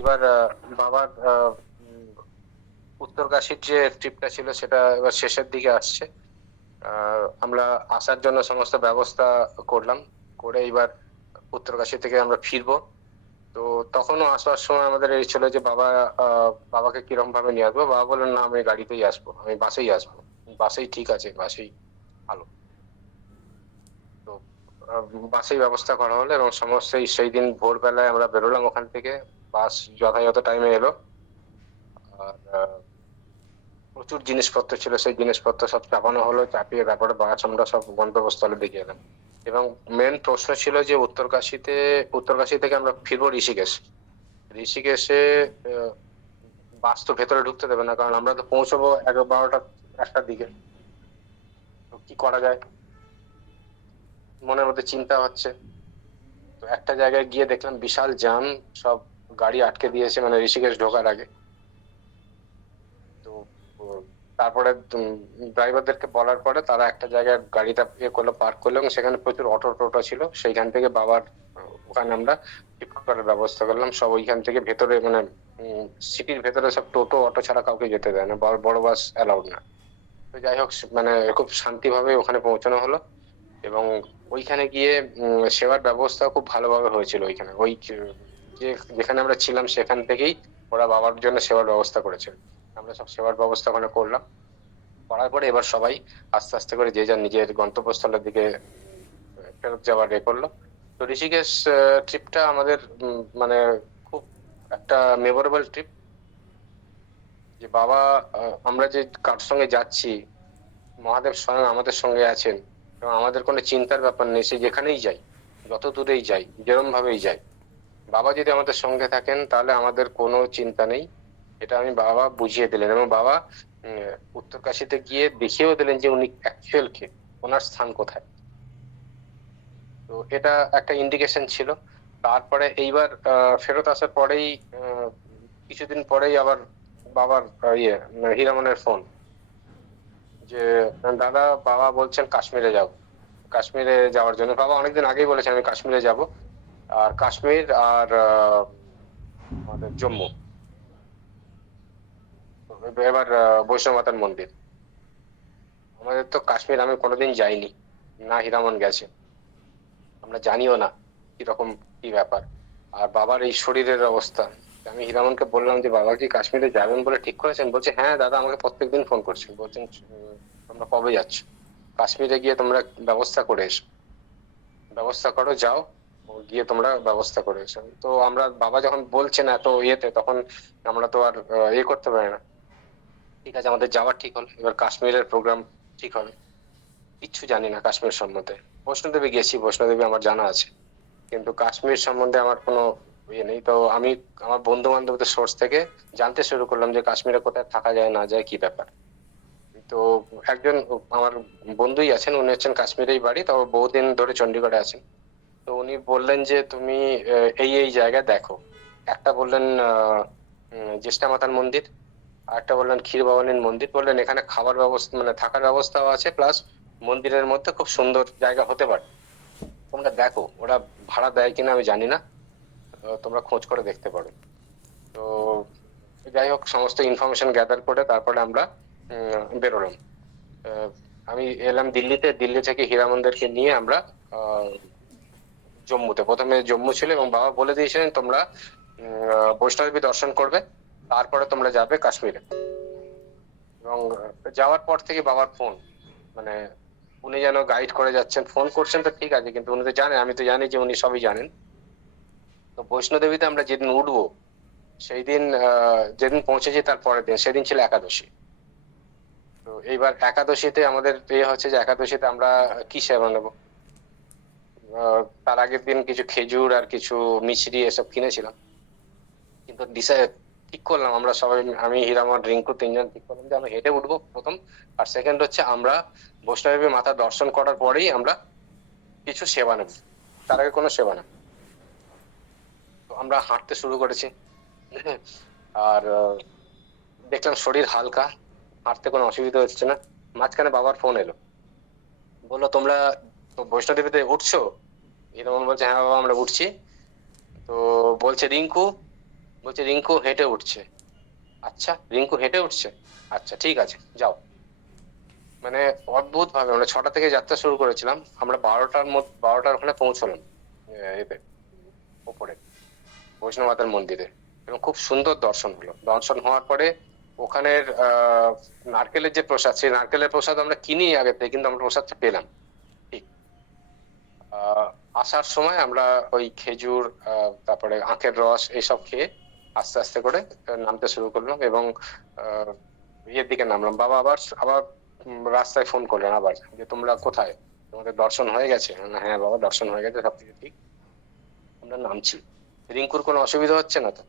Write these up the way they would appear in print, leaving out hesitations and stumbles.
এবার বাবার উত্তরকাশীর যে ট্রিপটা ছিল সেটা এবার শেষের দিকে আসছে। আমরা আসার জন্য সমস্ত ব্যবস্থা করলাম, করে এবার উত্তরকাশী থেকে আমরা ফিরবো। তো তখনও আসার সময় আমাদের এই ছিল যে বাবাকে কিরকম ভাবে নিয়ে আসবো। বাবা বললেন, না আমি গাড়িতেই আসবো, আমি বাসেই আসবো। বাসেই ঠিক আছে, বাসেই ভালো। তো আহ, বাসেই ব্যবস্থা করা হলো এবং সমস্ত সেই দিন ভোরবেলায় আমরা বেরোলাম ওখান থেকে। বাস যথাযথ টাইমে এলো। আর প্রচুর জিনিসপত্র ছিল, সেই জিনিসপত্র সব চাপানো হলো, চাপিয়ে তারপরে বাস আমরা সব গন্তব্যস্থলে দিকে এলাম। এবং মেন প্রশ্ন ছিল যে উত্তরকাশী থেকে আমরা ফিরবো ঋষিকেশ। ঋষিকেশে আহ, বাস তো ভেতরে ঢুকতে দেবে না, কারণ আমরা তো পৌঁছবো 11-12টা 1টার দিকে। তো কি করা যায়, মনের মধ্যে চিন্তা হচ্ছে। তো একটা জায়গায় গিয়ে দেখলাম বিশাল জ্যাম, সব গাড়ি আটকে দিয়েছে মানে ঋষিকেশ ঢোকার আগে। তো উম, তারপরে ড্রাইভারদেরকে বলার পরে তারা একটা জায়গায় গাড়িটা করলো, পার্ক করলো, এবং সেখানে প্রচুর অটো টোটো ছিল। সেইখান থেকে বাবার ওখানে আমরা পিক করার ব্যবস্থা করলাম। সব ওইখান থেকে ভেতরে মানে সিটির ভেতরে সব টোটো অটো ছাড়া কাউকে যেতে দেয় না, বড় বড় বাস অ্যালাউড না। তো যাই হোক, মানে খুব শান্তিভাবে ওখানে পৌঁছানো হলো। এবং ওইখানে গিয়ে সেবার ব্যবস্থা খুব ভালোভাবে হয়েছিল। ওইখানে যে যেখানে আমরা ছিলাম সেখান থেকেই ওরা বাবার জন্য সেবার ব্যবস্থা করেছিল। আমরা সব সেবার ব্যবস্থা ওখানে করলাম। করার পরে এবার সবাই আস্তে আস্তে করে যে যার নিজের গন্তব্যস্থলের দিকে ফেরত যাওয়ার করলো। তো ঋষিকেশ ট্রিপটা আমাদের মানে খুব একটা মেমোরেবল ট্রিপ। যে বাবা, আমরা যে কার সঙ্গে যাচ্ছি, মহাদেব স্বয়ং আমাদের সঙ্গে আছেন। এবং আমাদের কোনো চিন্তার ব্যাপার নেই, সে যেখানেই যাই, যত দূরেই যাই, যেরম ভাবেই যাই, বাবা যদি আমাদের সঙ্গে থাকেন তাহলে আমাদের কোনো চিন্তা নেই। এটা আমি বাবা বুঝিয়ে দিলেন। এবং বাবা উত্তরকাশীতে গিয়ে দেখিয়েও দিলেন যে উনি অ্যাকচুয়াল কে, ওনার স্থান কোথায়। তো এটা একটা ইন্ডিকেশন ছিল। তারপরে এইবার ফেরত আসার পরেই কিছুদিন পরেই আবার বাবার হীরামনের ফোন, যে দাদা, বাবা বলছেন কাশ্মীরে যাব। কাশ্মীরে যাওয়ার জন্য বাবা অনেকদিন আগেই বলেছেন আমি কাশ্মীরে যাব। আর কাশ্মীর আর আমাদের জম্মু, এবার বৈষ্ণব মাতার মন্দির। আমাদের তো কাশ্মীর আমি কোনোদিন যাইনি, না হীরামন গেছে, আমরা জানিও না কিরকম কি ব্যাপার। আর বাবার এই শরীরের অবস্থা, আমি হীরামনকে বললাম যে বাবা কি কাশ্মীরে যাবেন বলে ঠিক করেছেন? বলছে হ্যাঁ দাদা, আমাকে প্রত্যেকদিন ফোন করছেন, বলছেন তোমরা কবে যাচ্ছ, কাশ্মীরে গিয়ে তোমরা ব্যবস্থা করে এসো, ব্যবস্থা করো, যাও, ও গিয়ে তোমরা ব্যবস্থা করে এসো। তো আমরা বাবা যখন বলছেন এত ইয়েতে, তখন আমরা তো আর করতে পারি না। ঠিক আছে, আমাদের যাওয়ার ঠিক হলো, এবার কাশ্মীরের প্রোগ্রাম ঠিক হবে। কিচ্ছু জানি না কাশ্মীর সম্বন্ধে। বৈষ্ণোদেবী গেছি, বৈষ্ণোদেবী আমার জানা আছে, কিন্তু কাশ্মীর সম্বন্ধে আমার কোনো ইয়ে নেই। তো আমি আমার বন্ধু বান্ধবদের সোর্স থেকে জানতে শুরু করলাম যে কাশ্মীরে কোথায় থাকা যায় না যায়, কি ব্যাপার। তো একজন আমার বন্ধুই আছেন, উনি হচ্ছেন কাশ্মীরেই বাড়ি, তো বহুদিন ধরে চণ্ডীগড়ে আছেন। তো উনি বললেন যে তুমি এই এই জায়গায় দেখো। একটা বললেন জ্যেষ্ঠা মাতার মন্দির, আর একটা বললেন ক্ষীর ভবানীর মন্দির। বললেন এখানে খাবার ব্যবস্থা মানে থাকার ব্যবস্থাও আছে, প্লাস মন্দিরের মধ্যে খুব সুন্দর জায়গা হতে পারে, তোমরা দেখো। ওরা ভাড়া দেয় কিনা আমি জানি না, তোমরা খোঁজ করে দেখতে পারো। তো যাই হোক, সমস্ত ইনফরমেশন গ্যাদার করে তারপরে আমরা বেরোলাম। আহ, আমি এলাম দিল্লিতে, দিল্লি থেকে হীরা মন্দিরকে নিয়ে আমরা আহ জম্মুতে, প্রথমে জম্মু ছিল এবং বাবা বলে দিয়েছিলেন তোমরা বৈষ্ণবদেবী দর্শন করবে, তারপরে তোমরা যাবে কাশ্মীরে। এবং যাওয়ার পর থেকে বাবার ফোন, মানে উনি যেন গাইড করে যাচ্ছেন, ফোন করছেন তো ঠিক আছে, কিন্তু উনি তো জানেন, আমি তো জানি যে উনি সবই জানেন। তো বৈষ্ণোদেবীতে আমরা যেদিন উঠবো, সেই দিন যেদিন পৌঁছেছি তার পরের দিন, সেদিন ছিল একাদশী। তো এইবার একাদশীতে আমাদের হচ্ছে যে একাদশীতে আমরা কি সেবা নেবো। তার আগের দিন কিছু খেজুর আর কিছু মিছরি এসব কিনেছিলাম। কিন্তু ঠিক করলাম আমরা সবাই, আমি হীরামন রিঙ্কু তিনজন ঠিক করলাম যে আমরা হেঁটে উঠবো প্রথম। আর সেকেন্ড হচ্ছে আমরা বৈষ্ণবদেবী মাতা দর্শন করার পরেই আমরা কিছু সেবা নেব, তার আগে কোনো সেবা না। তো আমরা হাঁটতে শুরু করেছি। আর দেখলাম শরীর হালকা, হাঁটতে কোনো অসুবিধা হচ্ছে না। মাঝখানে বাবার ফোন এলো, বললো তোমরা তো বৈষ্ণোদেবীতে উঠছো? এরকম বলছে, হ্যাঁ বাবা আমরা উঠছি। তো বলছে রিঙ্কু, বলছে রিঙ্কু হেঁটে উঠছে। আচ্ছা, রিঙ্কু হেঁটে উঠছে, আচ্ছা ঠিক আছে যাও। মানে অদ্ভুত ভাবে আমরা 6টা থেকে যাত্রা শুরু করেছিলাম, আমরা 12টার ওখানে পৌঁছলাম এতে ওপরে বৈষ্ণব মাতার মন্দিরে। এবং খুব সুন্দর দর্শন হলো। দর্শন হওয়ার পরে ওখানের নারকেলের যে প্রসাদ, সেই নারকেলের প্রসাদ আমরা কিনি আগে থেকে, কিন্তু আমরা প্রসাদটা পেলাম ঠিক। আহ আসার সময় আমরা ওই খেজুর, তারপরে আখের রস এইসব খেয়ে আস্তে আস্তে করে নামতে শুরু করলাম। এবং ইয়ের দিকে নামলাম। বাবা আবার আবার রাস্তায় ফোন করলেন আবার, যে তোমরা কোথায়, তোমাদের দর্শন হয়ে গেছে? হ্যাঁ বাবা, দর্শন হয়ে গেছে, সবকিছু ঠিক, আমরা নামছি। রিঙ্কুর কোনো অসুবিধা হচ্ছে না তো?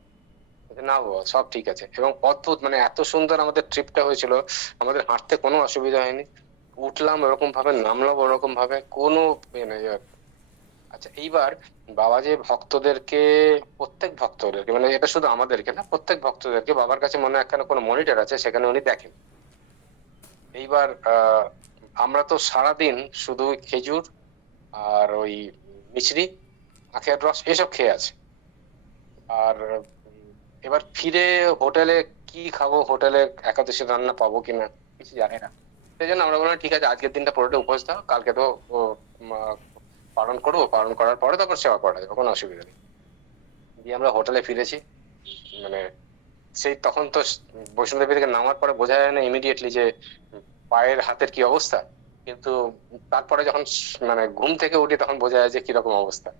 না বাবা, সব ঠিক আছে। এবং অদ্ভুত, মানে এত সুন্দর আমাদের ট্রিপটা হয়েছিল, আমাদের হাঁটতে কোনো অসুবিধা হয়নি। উঠলাম ওরকম ভাবে, নামলাম ওরকম ভাবে, কোনো নেই। আচ্ছা, এইবার বাবা যে ভক্তদেরকে, প্রত্যেক ভক্তদেরকে, মানে এটা শুধু আমাদেরকে না, প্রত্যেক ভক্তদেরকে বাবার কাছে মনে হয় একখানা কোনো মনিটর আছে, সেখানে উনি দেখেন। এইবার আমরা তো সারাদিন শুধু খেজুর আর ওই মিছরি, আখের রস এসব খেয়ে আছে। আর এবার ফিরে হোটেলে কি খাবো, হোটেলে একাদশীর রান্না পাবো কিনা কিছু জানি না। সেই জন্য আমরা বললাম ঠিক আছে, আজকের দিনটা পুরোটা উপোস দাও, কালকে তো পালন করবো, পালন করার পরে তারপর সেবা করা যাবে, কোনো অসুবিধা নেই। দিয়ে আমরা হোটেলে ফিরেছি। মানে সেই তখন তো বৈষ্ণোদেবী থেকে নামার পরে বোঝা যায় না ইমিডিয়েটলি যে পায়ের হাতের কি অবস্থা, কিন্তু তারপরে যখন মানে ঘুম থেকে উঠি তখন বোঝা যায় যে কিরকম অবস্থা।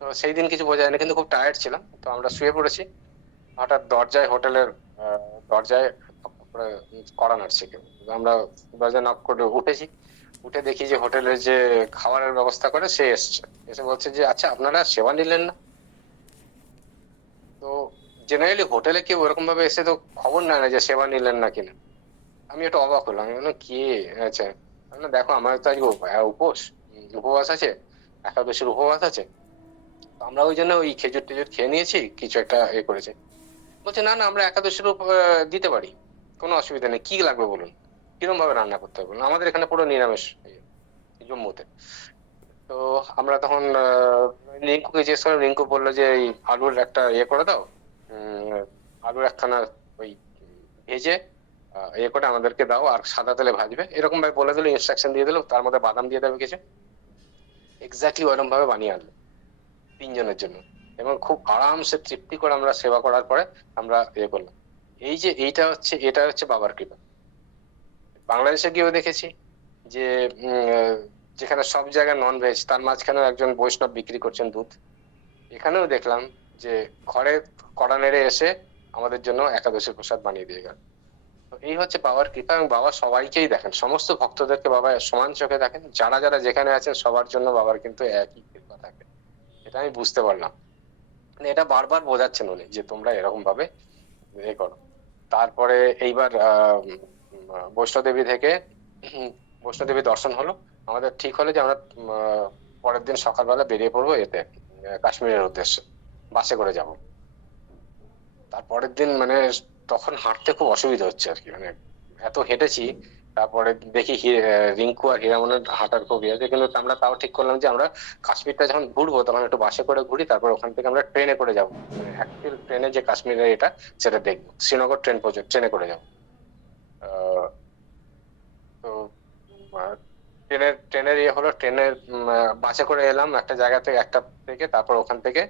তো সেই দিন কিছু বোঝা যায় না, কিন্তু খুব টায়ার্ড ছিলাম, তো আমরা শুয়ে পড়েছি। হঠাৎ দরজায়, হোটেলের দরজায় কড়া নাড়ছে কেউ। আমরা দরজা নক করে উঠেছি। উঠে দেখি যে হোটেলের যে খাবারের ব্যবস্থা করে সে এসছে, এসে বলছে যে আচ্ছা আপনারা সেবা নিলেন না। তো জেনারেলি হোটেলে কেউ ওরকম ভাবে এসে তো খবর নেয় না যে সেবা নিলেন না কিনা। আমি একটু অবাক হলাম, আমি বললাম কে? আচ্ছা, দেখো আমার তো আজকে উপোস, উপবাস আছে, একাদশীর উপবাস আছে। তো আমরা ওই জন্য ওই খেজুর টেজুর খেয়ে নিয়েছি, কিছু একটা করেছে। বলছে না না, আমরা একাদশীর দিতে পারি, কোনো অসুবিধা নেই, কি লাগবে বলুন, কিরকম ভাবে রান্না করতে হবে বলুন, আমাদের এখানে পুরো নিরামিষ জম্মুতে। তো আমরা তখন রিঙ্কুকে জিজ্ঞেস করলাম, রিঙ্কু বললো যে এই আলুর একটা করে দাও, আলুর একখানা ওই ভেজে করে আমাদেরকে দাও, আর সাদা তেলে ভাজবে, এরকম ভাবে বলে দিল, ইনস্ট্রাকশন দিয়ে দিল, তার মধ্যে বাদাম দিয়ে দেবে কিছু। এক্স্যাক্টলি ওরকম ভাবে বানিয়ে আনলো 3 জনের জন্য। এবং খুব আরামসে তৃপ্তি করে আমরা সেবা করার পরে আমরা করলাম। এই যে এটা হচ্ছে বাবার কৃপা। বাংলাদেশে গিয়েও দেখেছি যে যেখানে সব জায়গায় নন ভেজ, তার মাঝখানেও একজন বৈষ্ণব বিক্রি করছেন দুধ। এখানেও দেখলাম যে ঘরে কড়া নেড়ে এসে আমাদের জন্য একাদশীর প্রসাদ বানিয়ে দিয়ে গেল। তো এই হচ্ছে বাবার কৃপা। এবং বাবা সবাইকেই দেখেন, সমস্ত ভক্তদেরকে বাবা সমান চোখে দেখেন, যারা যারা যেখানে আছেন সবার জন্য বাবার কিন্তু একই কৃপা থাকে। এটা আমি বুঝতে পারলাম। মানে এটা বারবার বোঝাচ্ছেন উনি যে তোমরা এরকম ভাবে করো। তারপরে এইবার বৈষ্ণোদেবী থেকে বৈষ্ণোদেবী দর্শন হলো। আমাদের ঠিক হলো যে আমরা পরের দিন সকালবেলা বেরিয়ে পড়বো এতে কাশ্মীরের উদ্দেশ্যে, বাসে করে যাব। তারপরের দিন মানে তখন হাঁটতে খুব অসুবিধা হচ্ছে আর কি, মানে এত হেঁটেছি। তারপরে দেখি রিঙ্কু আর হীরামনের হাঁটার খুব ইয়ে আছে, কিন্তু আমরা তাও ঠিক করলাম যে আমরা কাশ্মীরটা যখন ঘুরবো তখন একটু বাসে করে ঘুরি, তারপর ওখান থেকে আমরা ট্রেনে করে যাবো, মানে অ্যাকচুয়াল ট্রেনে যে কাশ্মীরের এটা সেটা দেখবো, শ্রীনগর ট্রেন পর্যন্ত ট্রেনে করে যাবো। তো ট্রেনের হলো, ট্রেনের বাসে করে এলাম একটা জায়গা থেকে, একটা থেকে, তারপর ওখান থেকে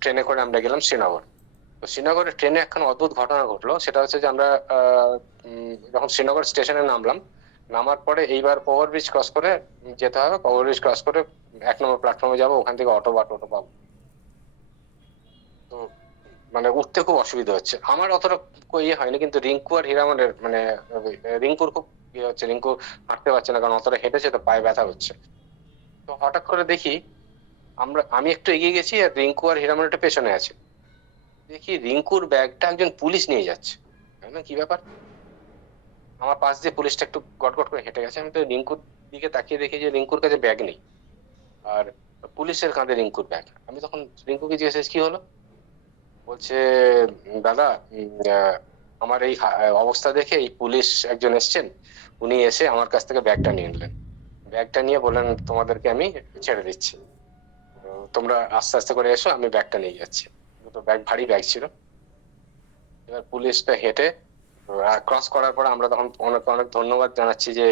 ট্রেনে করে আমরা গেলাম শ্রীনগর। তো শ্রীনগরের ট্রেনে একখানা অদ্ভুত ঘটনা ঘটলো, সেটা হচ্ছে যে আমরা যখন শ্রীনগর স্টেশনে নামলাম, নামার পরে এইবার ওভারব্রিজ ক্রস করে যেতে হবে, ওভারব্রিজ ক্রস করে 1 নম্বর প্ল্যাটফর্মে যাবো, ওখান থেকে অটো বা টোটো পাবো। তো মানে উঠতে খুব অসুবিধা হচ্ছে আমার, অতটা ইয়ে হয়নি, কিন্তু রিঙ্কু আর হীরামনের মানে রিঙ্কুর খুব ইয়ে হচ্ছে, রিঙ্কু হাঁটতে পারছে না, কারণ অতটা হেঁটেছে তো পায়ে ব্যথা হচ্ছে। তো হঠাৎ করে দেখি আমি একটু এগিয়ে গেছি আর রিঙ্কু আর হীরামন একটা পেছনে আছে। দেখি রিঙ্কুর ব্যাগটা একজন পুলিশ নিয়ে যাচ্ছে। কি ব্যাপার? আমার পাশ দিয়ে পুলিশটা একটু গটগট করে হেঁটে গেছে। আমি তো রিঙ্কুর দিকে তাকিয়ে দেখি যে রিঙ্কুর কাছে ব্যাগ নেই, আর পুলিশের কাঁধে রিঙ্কুর ব্যাগ। আমি তখন রিঙ্কুকে জিজ্ঞেস কি হলো, বলছে দাদা আমার এই অবস্থা দেখে এই পুলিশ একজন এসছেন, উনি এসে আমার কাছ থেকে ব্যাগটা নিয়ে নিলেন। ব্যাগটা নিয়ে বললেন তোমাদেরকে আমি ছেড়ে দিচ্ছি, তোমরা আস্তে আস্তে করে এসো, আমি ব্যাগটা নিয়ে যাচ্ছি। ব্যাগ, ভারী ব্যাগ ছিল। এবার পুলিশটা হেঁটে ক্রস করার পর আমরা তখন অনেক অনেক ধন্যবাদ জানাচ্ছি যে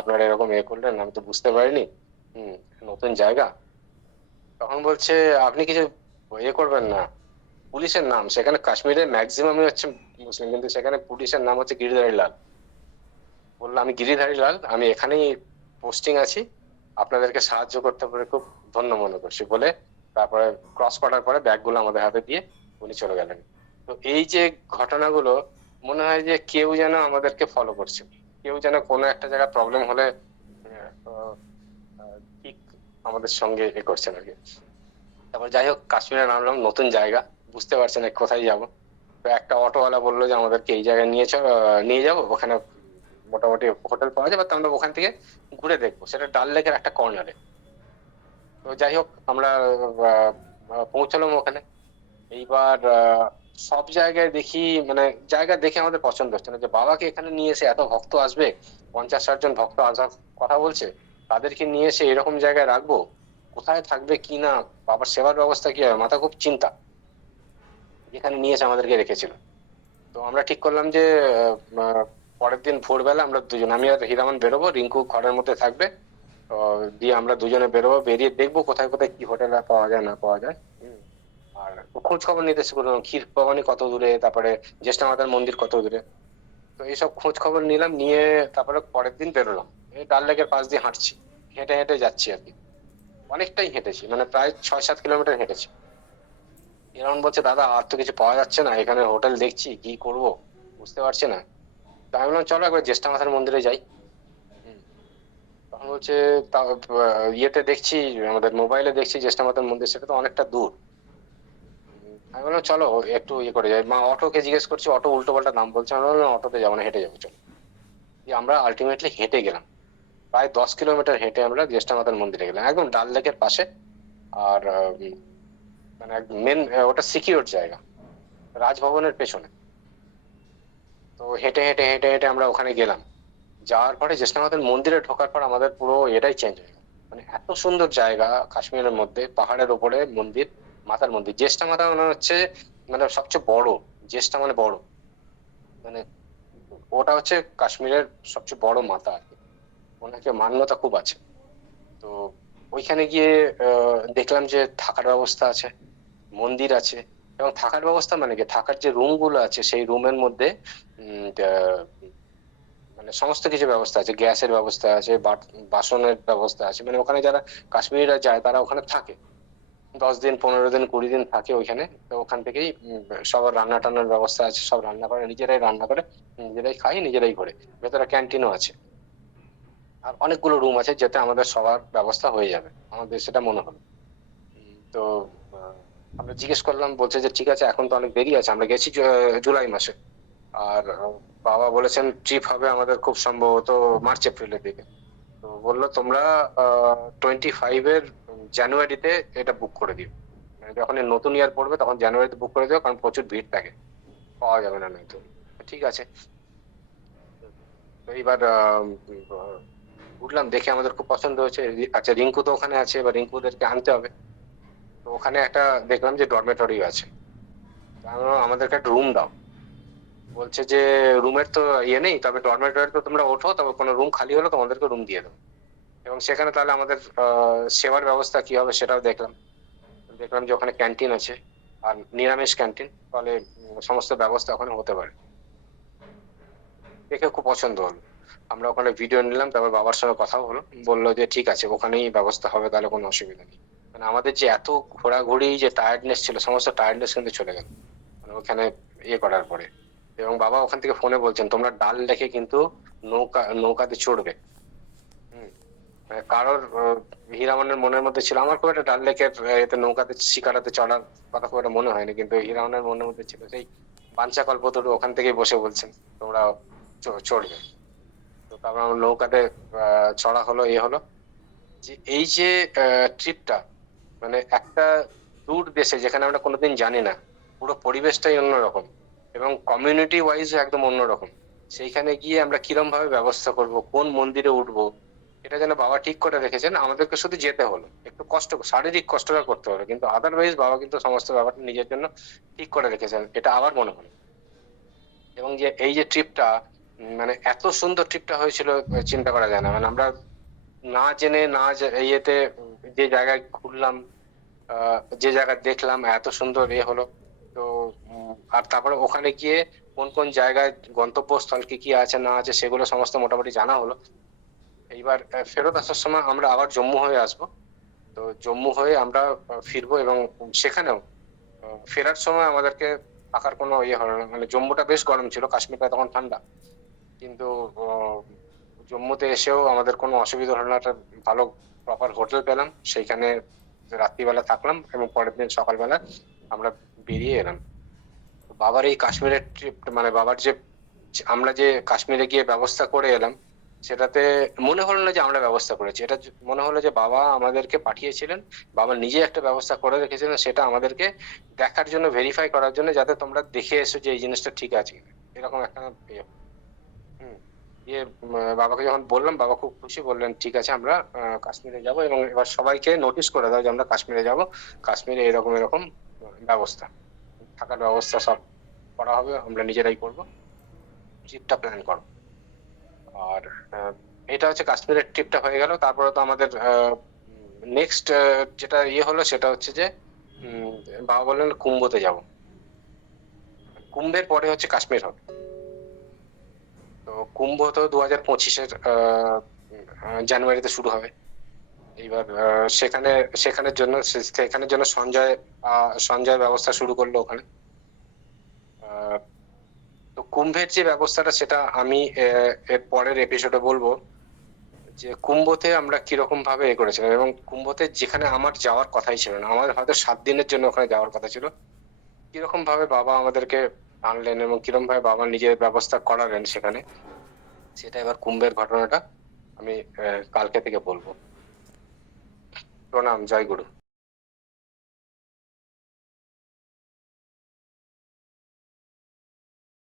আপনারা এরকম করলেন, আমি তো বুঝতে পারিনি, নতুন জায়গা। তখন বলছে আপনি কিছু করবেন না, পুলিশের নাম সেখানে কাশ্মীরের ম্যাক্সিমামই হচ্ছে মুসলিম, কিন্তু সেখানে পুলিশের নাম হচ্ছে গিরিধারী লাল। বললো আমি গিরিধারী লাল, আমি এখানেই পোস্টিং আছি, আপনাদেরকে সাহায্য করতে পারে খুব ধন্য মনে করছি বলে তারপরে ক্রস করার পরে ব্যাগগুলো আমাদের হাতে দিয়ে উনি চলে গেলেন। তো এই যে ঘটনাগুলো, মনে হয় যে কেউ যেন আমাদেরকে ফলো করছে, কেউ যেন কোনো একটা জায়গায় প্রবলেম হলে ঠিক আমাদের সঙ্গে করছেন আর কি। তারপর যাই হোক কাশ্মীরে নামলাম, নতুন জায়গা, বুঝতে পারছি না কোথায় যাব। তো একটা অটোওয়ালা বললো যে আমাদেরকে এই জায়গায় নিয়ে যাবো, ওখানে মোটামুটি হোটেল পাওয়া যাবে, তো আমরা ওখান থেকে ঘুরে দেখবো, সেটা ডাল লেকের একটা কর্নারে। তো যাই হোক আমরা পৌঁছালাম ওখানে। এইবার সব জায়গায় দেখি, মানে জায়গা দেখে আমাদের পছন্দ হচ্ছে না, যে বাবাকে এখানে নিয়ে এসে এত ভক্ত আসবে, 50-60 জন ভক্ত আসার কথা বলছে, তাদেরকে নিয়ে এসে এরকম জায়গায় রাখবো, কোথায় থাকবে কি না, বাবার সেবার ব্যবস্থা কি হবে, মাথা খুব চিন্তা। যেখানে নিয়ে এসে আমাদেরকে রেখেছিল, তো আমরা ঠিক করলাম যে পরের দিন ভোরবেলা আমরা দুজন, আমি আর হীরামন বেরোবো, রিঙ্কু ঘরের মধ্যে থাকবে। দিয়ে আমরা দুজনে বেরোবো, বেরিয়ে দেখবো কোথায় কোথায় কি হোটেল পাওয়া যায় না পাওয়া যায়। আর খোঁজ খবর নিতে শুরু করলাম, ক্ষীর ভবানী কত দূরে, তারপরে জ্যেষ্ঠা মাতার মন্দির কত দূরে। তো এইসব খোঁজ খবর নিলাম, নিয়ে তারপরে পরের দিন বেরোলাম। এই ডাল লেকের পাশ দিয়ে হাঁটছি, হেঁটে হেঁটে যাচ্ছি আর কি। অনেকটাই হেঁটেছি, মানে প্রায় 6-7 কিলোমিটার হেঁটেছি। এরকম বলছে দাদা আর তো কিছু পাওয়া যাচ্ছে না, এখানে হোটেল দেখছি কি করব বুঝতে পারছি না। তো আমি বললাম চলো একবার জ্যেষ্ঠা মাতার মন্দিরে যাই। তখন বলছে ইয়েতে দেখছি, আমাদের মোবাইলে দেখছি জ্যেষ্ঠা মাতার মন্দির, সেটা তো অনেকটা দূর। আমি বললাম চলো একটু করে যাই। মা অটোকে জিজ্ঞেস করছি, অটো উল্টো পাল্টা দাম বলছে, আমি বললাম অটোতে যাবো না, হেঁটে যাবো চলো। দিয়ে আমরা আলটিমেটলি হেঁটে গেলাম, প্রায় 10 কিলোমিটার হেঁটে আমরা জ্যেষ্ঠা মাতার মন্দিরে গেলাম, একদম ডাল লেকের পাশে। আর মানে মেন ওটা সিকিউর জায়গা, রাজভবনের পেছনে। তো হেঁটে হেঁটে হেঁটে হেঁটে আমরা ওখানে গেলাম। যাওয়ার পরে জ্যেষ্ঠা মাতার মন্দিরে ঢোকার পর আমাদের পুরো এটাই চেঞ্জ হয়ে গেল। মানে এত সুন্দর জায়গা, কাশ্মীরের মধ্যে পাহাড়ের উপরে মন্দির, মাতার মন্দির, জ্যেষ্ঠা মাতা মানে হচ্ছে মানে সবচেয়ে বড়, জ্যেষ্ঠা মানে বড়, মানে ওটা হচ্ছে কাশ্মীরের সবচেয়ে বড় মাতা আর কি, ওনাকে মান্যতা খুব আছে। তো ওইখানে গিয়ে দেখলাম যে থাকার ব্যবস্থা আছে, মন্দির আছে, এবং থাকার ব্যবস্থা মানে কি, থাকার যে রুম গুলো আছে সেই রুমের মধ্যে মানে সমস্ত কিছু ব্যবস্থা আছে, গ্যাসের ব্যবস্থা আছে, বাসনের ব্যবস্থা আছে। মানে ওখানে যারা কাশ্মীরিরা যায় তারা ওখানে থাকে 10 দিন, 15 দিন, 20 দিন থাকে ওইখানে। তো ওখান থেকেই সবার রান্না টান্নার ব্যবস্থা আছে, সব রান্না করে, নিজেরাই রান্না করে, নিজেরাই খাই, নিজেরাই করে। ভেতরে ক্যান্টিনও আছে, আর অনেকগুলো রুম আছে, যেতে আমাদের সবার ব্যবস্থা হয়ে যাবে, আমাদের সেটা মনে হলো। তো আমরা জিজ্ঞেস করলাম, বলছে যে ঠিক আছে এখন তো অনেক দেরি আছে, আমরা গেছি জুলাই মাসে। আর বাবা বলেছেন ট্রিপ হবে আমাদের খুব সম্ভবত মার্চ এপ্রিলের দিকে। তো বললো তোমরা 25-এর জানুয়ারিতে এটা বুক করে দিও, মানে যখন এই নতুন ইয়ার পড়বে তখন জানুয়ারিতে বুক করে দিও, কারণ প্রচুর ভিড় থাকে, পাওয়া যাবে না নয়তো। ঠিক আছে। তো এইবার উঠলাম, দেখে আমাদের খুব পছন্দ হয়েছে। আচ্ছা রিঙ্কু তো ওখানে আছে, এবার রিঙ্কুদেরকে আনতে হবে। তো ওখানে একটা দেখলাম যে ডরমেটরি আছে, আমাদেরকে একটা রুম দাও। বলছে যে রুমের তো নেই, তবে ডরমেটরি তো তোমরা ওঠো, তবে কোনো রুম খালি হলো তোমাদেরকে রুম দিয়ে দেবো। এবং সেখানে তাহলে আমাদের সেবার ব্যবস্থা কি হবে সেটাও দেখলাম। দেখলাম যে ওখানে ক্যান্টিন আছে, আর নিরামিষ ক্যান্টিন, তাহলে সমস্ত ব্যবস্থা ওখানে হতে পারে। দেখে খুব পছন্দ হলো। আমরা ওখানে ভিডিও নিলাম, তারপর বাবার সঙ্গে কথা হলো, বললো যে ঠিক আছে ওখানেই ব্যবস্থা হবে, তাহলে কোনো অসুবিধা নেই। মানে আমাদের যে এত ঘোরাঘুরি যে টায়ার্ডনেস ছিল, সমস্ত টায়ার্ডনেস কিন্তু চলে গেল মানে ওখানে করার পরে। এবং বাবা ওখান থেকে ফোনে বলছেন তোমরা ডাল লেকে কিন্তু নৌকাতে চড়বে। হম মানে কারোর হীরামনের মনের মধ্যে ছিল, আমার খুব একটা ডাল লেকের এতে নৌকাতে শিকারাতে চড়ার কথা খুব একটা মনে হয়নি, কিন্তু হীরামনের মনের মধ্যে ছিল সেই বাঞ্ছা কল্পতরু, ওখান থেকেই বসে বলছেন তোমরা চড়বে। তো তারপর আমার নৌকাতে চড়া হলো, হলো যে এই যে ট্রিপটা, মানে একটা দূর দেশে যেখানে আমরা কোনোদিন জানি না, পুরো পরিবেশটাই অন্যরকম, এবং কমিউনিটি ওয়াইজ একদম অন্যরকম। সেইখানে গিয়ে আমরা কিরম ভাবে ব্যবস্থা করব, কোন মন্দিরে উঠবো, এটা যেন বাবা ঠিক করে রেখেছেন, আমাদেরকে শুধু যেতে হলো, একটু কষ্ট, শারীরিক কষ্টটা করতে হলো, কিন্তু আদারওয়াইজ বাবা কিন্তু সমস্ত ব্যাপারটা নিজের জন্য ঠিক করে রেখেছেন, এটা আবার মনে হলো। এবং যে এই যে ট্রিপটা, মানে এত সুন্দর ট্রিপটা হয়েছিল, চিন্তা করা যায় না। মানে আমরা না জেনে না ইয়েতে যে জায়গায় ঘুরলাম, যে জায়গা দেখলাম, এত সুন্দর হলো। তো আর তারপরে ওখানে গিয়ে কোন কোন জায়গায় গন্তব্যস্থল কি কি আছে না আছে সেগুলো সমস্ত মোটামুটি জানা হলো। এইবার ফেরত আসার সময় আমরা আবার জম্মু হয়ে আসবো। তো জম্মু হয়ে আমরা ফিরবো, এবং সেখানেও ফেরার সময় আমাদেরকে থাকার কোনো হলো না। মানে জম্মুটা বেশ গরম ছিল, কাশ্মীরটা তখন ঠান্ডা, কিন্তু জম্মুতে এসেও আমাদের কোনো অসুবিধা হলো না। একটা ভালো প্রপার হোটেল পেলাম, সেইখানে রাত্রিবেলা থাকলাম এবং পরের দিন সকালবেলা আমরা বেরিয়ে এলাম। বাবার এই কাশ্মীরের ট্রিপ, মানে বাবার যে আমরা যে কাশ্মীরে গিয়ে ব্যবস্থা করে এলাম, সেটাতে মনে হলো না যে আমরা ব্যবস্থা করেছি, এটা মনে হলো যে বাবা আমাদেরকে পাঠিয়েছিলেন, বাবা নিজে একটা ব্যবস্থা করে রেখেছিলেন, সেটা আমাদেরকে দেখার জন্য, ভেরিফাই করার জন্য, যাতে তোমরা দেখে এসো যে এই জিনিসটা ঠিক আছে কিনা, এরকম একটা হুম বাবাকে যখন বললাম, বাবা খুব খুশি, বললেন ঠিক আছে আমরা কাশ্মীরে যাব, এবং এবার সবাইকে নোটিশ করে দাও যে আমরা কাশ্মীরে যাব, কাশ্মীরে এরকম এরকম ব্যবস্থা, থাকার ব্যবস্থা সব করা হবে, আমরা নিজেরাই করব, ট্রিপটা প্ল্যান করো। আর এটা হচ্ছে কাশ্মীরের ট্রিপটা হয়ে গেল। তারপরে তো আমাদের নেক্সট যেটা হলো সেটা হচ্ছে যে বাবা বললেন কুম্ভতে যাব, কুম্ভের পরে হচ্ছে কাশ্মীর হবে। তো কুম্ভ তো 2025-এর জানুয়ারিতে শুরু হবে। এইবার সেখানের জন্য সঞ্জয় ব্যবস্থা শুরু করলো ওখানে। তো কুম্ভের যে ব্যবস্থাটা, সেটা আমি এর পরের এপিসোডে বলবো, যে কুম্ভতে আমরা কিরকম ভাবে করেছিলাম, এবং কুম্ভতে যেখানে আমার যাওয়ার কথাই ছিল না, আমাদের হয়তো 7 দিনের জন্য ওখানে যাওয়ার কথা ছিল, কিরকম ভাবে বাবা আমাদেরকে আনলেন এবং কিরকম ভাবে বাবা নিজের ব্যবস্থা করালেন সেখানে, সেটা এবার কুম্ভের ঘটনাটা আমি কালকে থেকে বলবো। প্রণাম, জয় গুরু।